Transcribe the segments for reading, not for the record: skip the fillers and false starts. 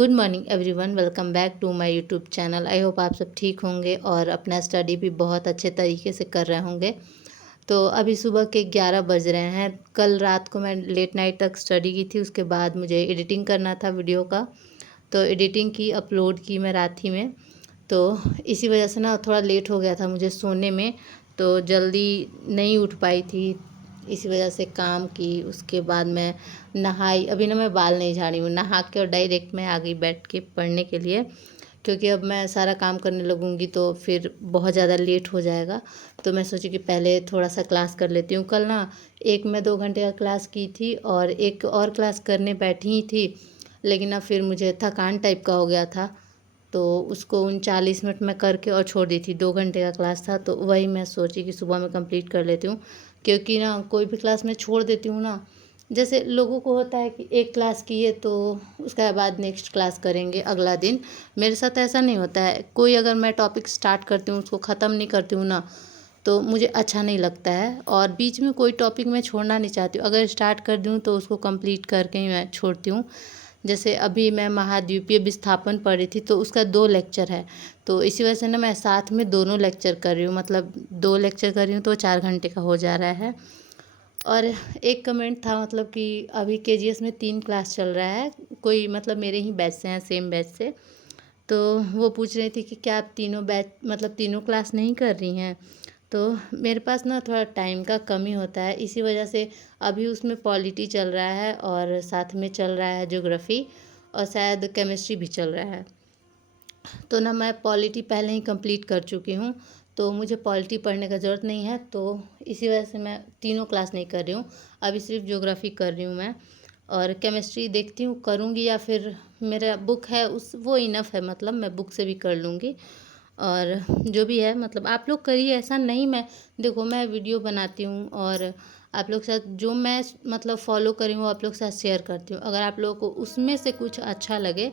Good morning everyone, welcome back to my YouTube channel. I hope आप सब ठीक होंगे और अपना स्टडी भी बहुत अच्छे तरीके से कर रहे होंगे। तो अभी सुबह के 11 बज रहे हैं। कल रात को मैं लेट नाइट तक स्टडी की थी, उसके बाद मुझे एडिटिंग करना था वीडियो का। तो एडिटिंग की, अपलोड की मैं रात ही में। तो इसी वजह से ना थोड़ा लेट हो गया था मुझे सोने में, तो जल्दी नहीं उठ पाई थी। इसी वजह से काम की, उसके बाद मैं नहाई। अभी ना मैं बाल नहीं झाड़ी हूँ, नहा के और डायरेक्ट मैं आ गई बैठ के पढ़ने के लिए, क्योंकि अब मैं सारा काम करने लगूँगी तो फिर बहुत ज़्यादा लेट हो जाएगा। तो मैं सोची कि पहले थोड़ा सा क्लास कर लेती हूँ। कल ना एक मैं 2 घंटे का क्लास की थी और एक और क्लास करने बैठी ही थी, लेकिन ना फिर मुझे थकान टाइप का हो गया था, तो उसको 39 मिनट में करके और छोड़ दी थी। 2 घंटे का क्लास था, तो वही मैं सोची कि सुबह में कंप्लीट कर लेती हूँ। क्योंकि ना कोई भी क्लास में छोड़ देती हूँ ना, जैसे लोगों को होता है कि एक क्लास किए तो उसके बाद नेक्स्ट क्लास करेंगे अगला दिन। मेरे साथ ऐसा नहीं होता है। कोई अगर मैं टॉपिक स्टार्ट करती हूँ उसको ख़त्म नहीं करती हूँ ना, तो मुझे अच्छा नहीं लगता है। और बीच में कोई टॉपिक मैं छोड़ना नहीं चाहती हूँ। अगर स्टार्ट कर दूँ तो उसको कंप्लीट करके ही मैं छोड़ती हूँ। जैसे अभी मैं महाद्वीपीय विस्थापन पढ़ रही थी, तो उसका 2 लेक्चर है। तो इसी वजह से ना मैं साथ में दोनों लेक्चर कर रही हूँ, मतलब 2 लेक्चर कर रही हूँ तो 4 घंटे का हो जा रहा है। और एक कमेंट था, मतलब कि अभी केजीएस में 3 क्लास चल रहा है। कोई मतलब मेरे ही बैच से हैं, सेम बैच से। तो वो पूछ रही थी कि क्या आप तीनों बैच मतलब तीनों क्लास नहीं कर रही हैं। तो मेरे पास ना थोड़ा टाइम का कमी होता है, इसी वजह से अभी उसमें पॉलिटी चल रहा है और साथ में चल रहा है ज्योग्राफी, और शायद केमिस्ट्री भी चल रहा है। तो ना मैं पॉलिटी पहले ही कंप्लीट कर चुकी हूँ, तो मुझे पॉलिटी पढ़ने का ज़रूरत नहीं है। तो इसी वजह से मैं तीनों क्लास नहीं कर रही हूँ, अभी सिर्फ ज्योग्राफी कर रही हूँ मैं। और केमिस्ट्री देखती हूँ करूँगी, या फिर मेरा बुक है उस वो इनफ है, मतलब मैं बुक से भी कर लूँगी। और जो भी है, मतलब आप लोग करिए, ऐसा नहीं। मैं देखो, मैं वीडियो बनाती हूँ और आप लोग के साथ जो मैं मतलब फॉलो करी हूँ आप लोग के साथ शेयर करती हूँ। अगर आप लोगों को उसमें से कुछ अच्छा लगे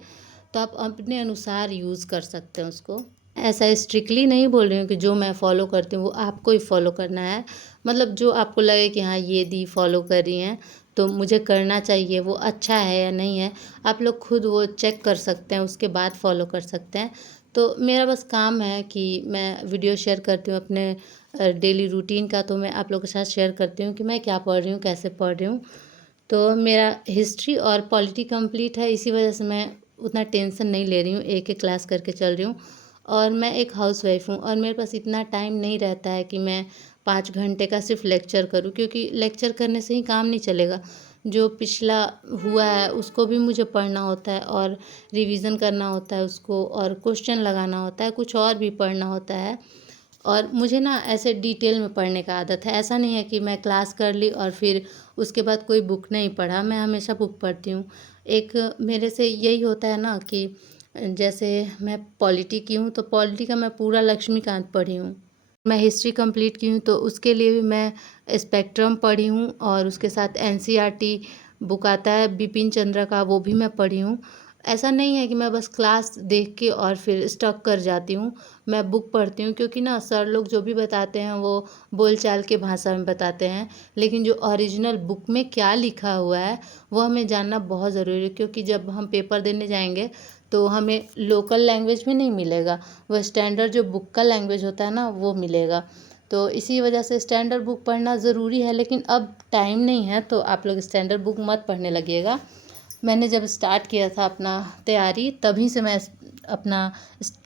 तो आप अपने अनुसार यूज़ कर सकते हैं उसको। ऐसा स्ट्रिक्टली नहीं बोल रही हूँ कि जो मैं फ़ॉलो करती हूँ वो आपको ही फ़ॉलो करना है। मतलब जो आपको लगे कि हाँ ये दी फ़ॉलो कर रही हैं तो मुझे करना चाहिए, वो अच्छा है या नहीं है, आप लोग खुद वो चेक कर सकते हैं, उसके बाद फ़ॉलो कर सकते हैं। तो मेरा बस काम है कि मैं वीडियो शेयर करती हूँ अपने डेली रूटीन का, तो मैं आप लोगों के साथ शेयर करती हूँ कि मैं क्या पढ़ रही हूँ, कैसे पढ़ रही हूँ। तो मेरा हिस्ट्री और पॉलिटी कंप्लीट है, इसी वजह से मैं उतना टेंशन नहीं ले रही हूँ, एक एक क्लास करके चल रही हूँ। और मैं एक हाउसवाइफ हूँ और मेरे पास इतना टाइम नहीं रहता है कि मैं 5 घंटे का सिर्फ लेक्चर करूँ, क्योंकि लेक्चर करने से ही काम नहीं चलेगा। जो पिछला हुआ है उसको भी मुझे पढ़ना होता है और रिवीजन करना होता है उसको, और क्वेश्चन लगाना होता है, कुछ और भी पढ़ना होता है। और मुझे ना ऐसे डिटेल में पढ़ने का आदत है। ऐसा नहीं है कि मैं क्लास कर ली और फिर उसके बाद कोई बुक नहीं पढ़ा, मैं हमेशा बुक पढ़ती हूँ। एक मेरे से यही होता है ना कि जैसे मैं पॉलिटी की हूँ तो पॉलिटी का मैं पूरा लक्ष्मीकांत पढ़ी हूँ। मैं हिस्ट्री कंप्लीट की हूँ तो उसके लिए भी मैं स्पेक्ट्रम पढ़ी हूँ, और उसके साथ एनसीईआरटी बुक आता है बिपिन चंद्र का, वो भी मैं पढ़ी हूँ। ऐसा नहीं है कि मैं बस क्लास देख के और फिर स्टक कर जाती हूँ। मैं बुक पढ़ती हूँ, क्योंकि ना सर लोग जो भी बताते हैं वो बोलचाल के भाषा में बताते हैं, लेकिन जो ओरिजिनल बुक में क्या लिखा हुआ है वो हमें जानना बहुत ज़रूरी है। क्योंकि जब हम पेपर देने जाएंगे तो हमें लोकल लैंग्वेज में नहीं मिलेगा, वो स्टैंडर्ड जो बुक का लैंग्वेज होता है ना वो मिलेगा। तो इसी वजह से स्टैंडर्ड बुक पढ़ना ज़रूरी है, लेकिन अब टाइम नहीं है तो आप लोग स्टैंडर्ड बुक मत पढ़ने लगिएगा। मैंने जब स्टार्ट किया था अपना तैयारी, तभी से मैं अपना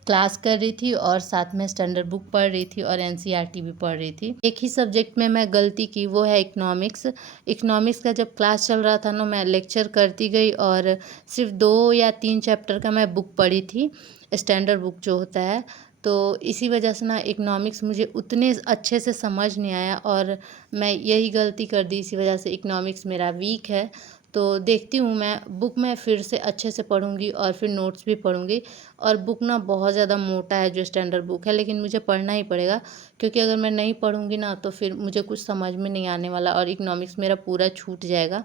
क्लास कर रही थी और साथ में स्टैंडर्ड बुक पढ़ रही थी और एनसीईआरटी भी पढ़ रही थी। एक ही सब्जेक्ट में मैं गलती की, वो है इकोनॉमिक्स। इकोनॉमिक्स का जब क्लास चल रहा था ना, मैं लेक्चर करती गई और सिर्फ 2 या 3 चैप्टर का मैं बुक पढ़ी थी, स्टैंडर्ड बुक जो होता है। तो इसी वजह से ना इकोनॉमिक्स मुझे उतने अच्छे से समझ नहीं आया, और मैं यही गलती कर दी, इसी वजह से इकोनॉमिक्स मेरा वीक है। तो देखती हूँ मैं बुक में फिर से अच्छे से पढ़ूँगी और फिर नोट्स भी पढ़ूँगी। और बुक ना बहुत ज़्यादा मोटा है जो स्टैंडर्ड बुक है, लेकिन मुझे पढ़ना ही पड़ेगा, क्योंकि अगर मैं नहीं पढ़ूँगी ना तो फिर मुझे कुछ समझ में नहीं आने वाला और इकोनॉमिक्स मेरा पूरा छूट जाएगा।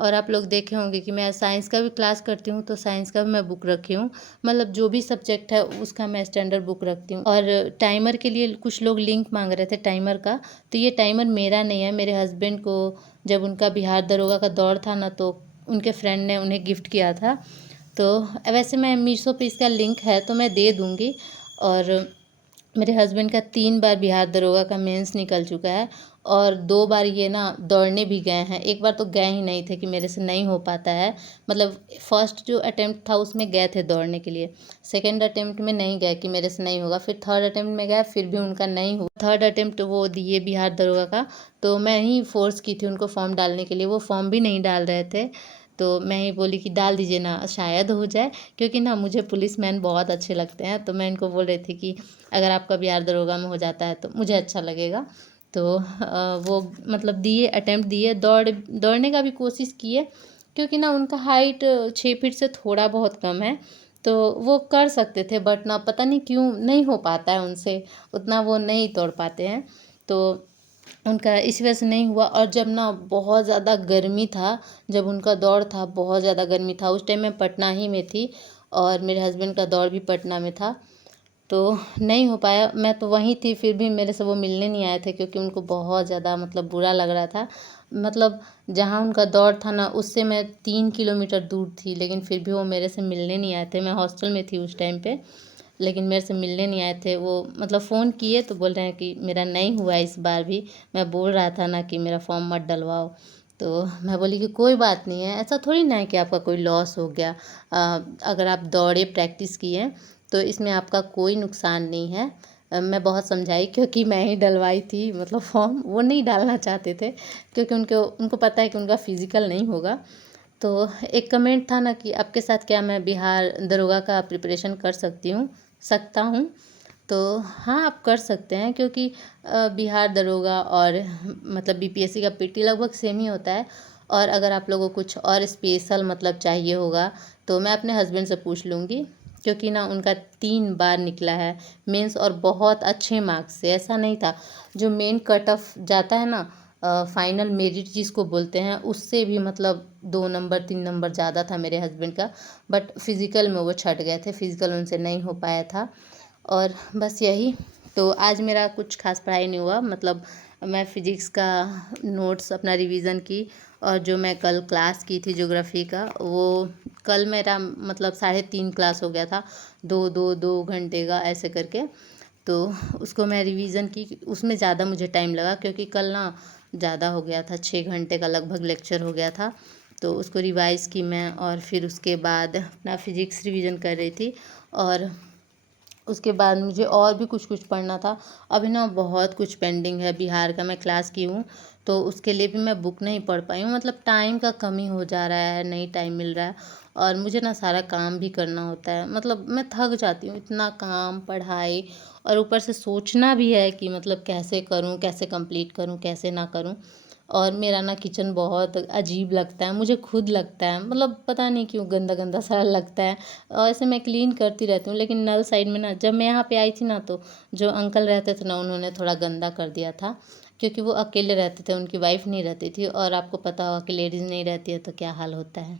और आप लोग देखे होंगे कि मैं साइंस का भी क्लास करती हूँ, तो साइंस का भी मैं बुक रखी हूँ। मतलब जो भी सब्जेक्ट है उसका मैं स्टैंडर्ड बुक रखती हूँ। और टाइमर के लिए कुछ लोग लिंक मांग रहे थे टाइमर का, तो ये टाइमर मेरा नहीं है, मेरे हस्बैंड को जब उनका बिहार दरोगा का दौर था ना, तो उनके फ्रेंड ने उन्हें गिफ्ट किया था। तो वैसे मैं मीशो पे इसका लिंक है तो मैं दे दूँगी। और मेरे हस्बैंड का 3 बार बिहार दरोगा का मेंस निकल चुका है और 2 बार ये ना दौड़ने भी गए हैं। एक बार तो गए ही नहीं थे कि मेरे से नहीं हो पाता है। मतलब फर्स्ट जो अटेम्प्ट था उसमें गए थे दौड़ने के लिए, सेकंड अटेम्प्ट में नहीं गए कि मेरे से नहीं होगा, फिर थर्ड अटेम्प्ट में गए फिर भी उनका नहीं हुआ। थर्ड अटेम्प्ट वो दिए बिहार दरोगा का, तो मैं ही फ़ोर्स की थी उनको फॉर्म डालने के लिए, वो फॉर्म भी नहीं डाल रहे थे। तो मैं ही बोली कि डाल दीजिए ना, शायद हो जाए, क्योंकि ना मुझे पुलिसमैन बहुत अच्छे लगते हैं। तो मैं इनको बोल रही थी कि अगर आपका बिहार दरोगा में हो जाता है तो मुझे अच्छा लगेगा। तो वो मतलब दिए, अटेम्प्ट दिए, दौड़ने का भी कोशिश किए, क्योंकि ना उनका हाइट 6 फीट से थोड़ा बहुत कम है, तो वो कर सकते थे, बट ना पता नहीं क्यों नहीं हो पाता है उनसे, उतना वो नहीं दौड़ पाते हैं। तो उनका इस वजह से नहीं हुआ। और जब ना बहुत ज़्यादा गर्मी था, जब उनका दौड़ था बहुत ज़्यादा गर्मी था, उस टाइम मैं पटना ही में थी और मेरे हस्बैंड का दौड़ भी पटना में था, तो नहीं हो पाया। मैं तो वहीं थी, फिर भी मेरे से वो मिलने नहीं आए थे, क्योंकि उनको बहुत ज़्यादा मतलब बुरा लग रहा था। मतलब जहाँ उनका दौड़ था ना, उससे मैं 3 किलोमीटर दूर थी, लेकिन फिर भी वो मेरे से मिलने नहीं आए थे। मैं हॉस्टल में थी उस टाइम पे, लेकिन मेरे से मिलने नहीं आए थे वो। मतलब फ़ोन किए तो बोल रहे हैं कि मेरा नहीं हुआ इस बार भी। मैं बोल रहा था ना कि मेरा फॉर्म मत डलवाओ। तो मैं बोली कि कोई बात नहीं है, ऐसा थोड़ी ना है कि आपका कोई लॉस हो गया। अगर आप दौड़े, प्रैक्टिस किए, तो इसमें आपका कोई नुकसान नहीं है। मैं बहुत समझाई, क्योंकि मैं ही डलवाई थी मतलब फॉर्म, वो नहीं डालना चाहते थे, क्योंकि उनको उनको पता है कि उनका फिज़िकल नहीं होगा। तो एक कमेंट था ना कि आपके साथ क्या मैं बिहार दरोगा का प्रिपरेशन कर सकता हूँ। तो हाँ, आप कर सकते हैं, क्योंकि बिहार दरोगा और मतलब बीपीएससी का पीटी लगभग सेम ही होता है। और अगर आप लोगों को कुछ और स्पेशल मतलब चाहिए होगा तो मैं अपने हस्बैंड से पूछ लूँगी, क्योंकि ना उनका 3 बार निकला है मेंस, और बहुत अच्छे मार्क्स से। ऐसा नहीं था, जो मेन कट ऑफ जाता है ना, फाइनल मेरिट जिसको बोलते हैं, उससे भी मतलब 2 नंबर 3 नंबर ज़्यादा था मेरे हस्बैंड का। बट फिज़िकल में वो छट गए थे, फिज़िकल उनसे नहीं हो पाया था। और बस यही। तो आज मेरा कुछ खास पढ़ाई नहीं हुआ, मतलब मैं फ़िज़िक्स का नोट्स अपना रिवीज़न की, और जो मैं कल क्लास की थी ज्योग्राफी का, वो कल मेरा मतलब 3:30 क्लास हो गया था, 2 घंटे का ऐसे करके। तो उसको मैं रिवीज़न की, उसमें ज़्यादा मुझे टाइम लगा, क्योंकि कल ना ज़्यादा हो गया था, 6 घंटे का लगभग लेक्चर हो गया था। तो उसको रिवाइज़ की मैं, और फिर उसके बाद अपना फ़िज़िक्स रिवीज़न कर रही थी। और उसके बाद मुझे और भी कुछ पढ़ना था। अभी ना बहुत कुछ पेंडिंग है बिहार का, मैं क्लास की हूँ, तो उसके लिए भी मैं बुक नहीं पढ़ पाई हूँ। मतलब टाइम का कमी हो जा रहा है, नहीं टाइम मिल रहा है, और मुझे ना सारा काम भी करना होता है। मतलब मैं थक जाती हूँ, इतना काम, पढ़ाई, और ऊपर से सोचना भी है कि मतलब कैसे करूँ, कैसे कंप्लीट करूँ, कैसे ना करूँ। और मेरा ना किचन बहुत अजीब लगता है, मुझे खुद लगता है, मतलब पता नहीं क्यों गंदा गंदा सा लगता है। और ऐसे मैं क्लीन करती रहती हूँ, लेकिन नल साइड में ना, जब मैं यहाँ पे आई थी ना, तो जो अंकल रहते थे ना, उन्होंने थोड़ा गंदा कर दिया था, क्योंकि वो अकेले रहते थे, उनकी वाइफ नहीं रहती थी, और आपको पता होगा कि लेडीज़ नहीं रहती है तो क्या हाल होता है।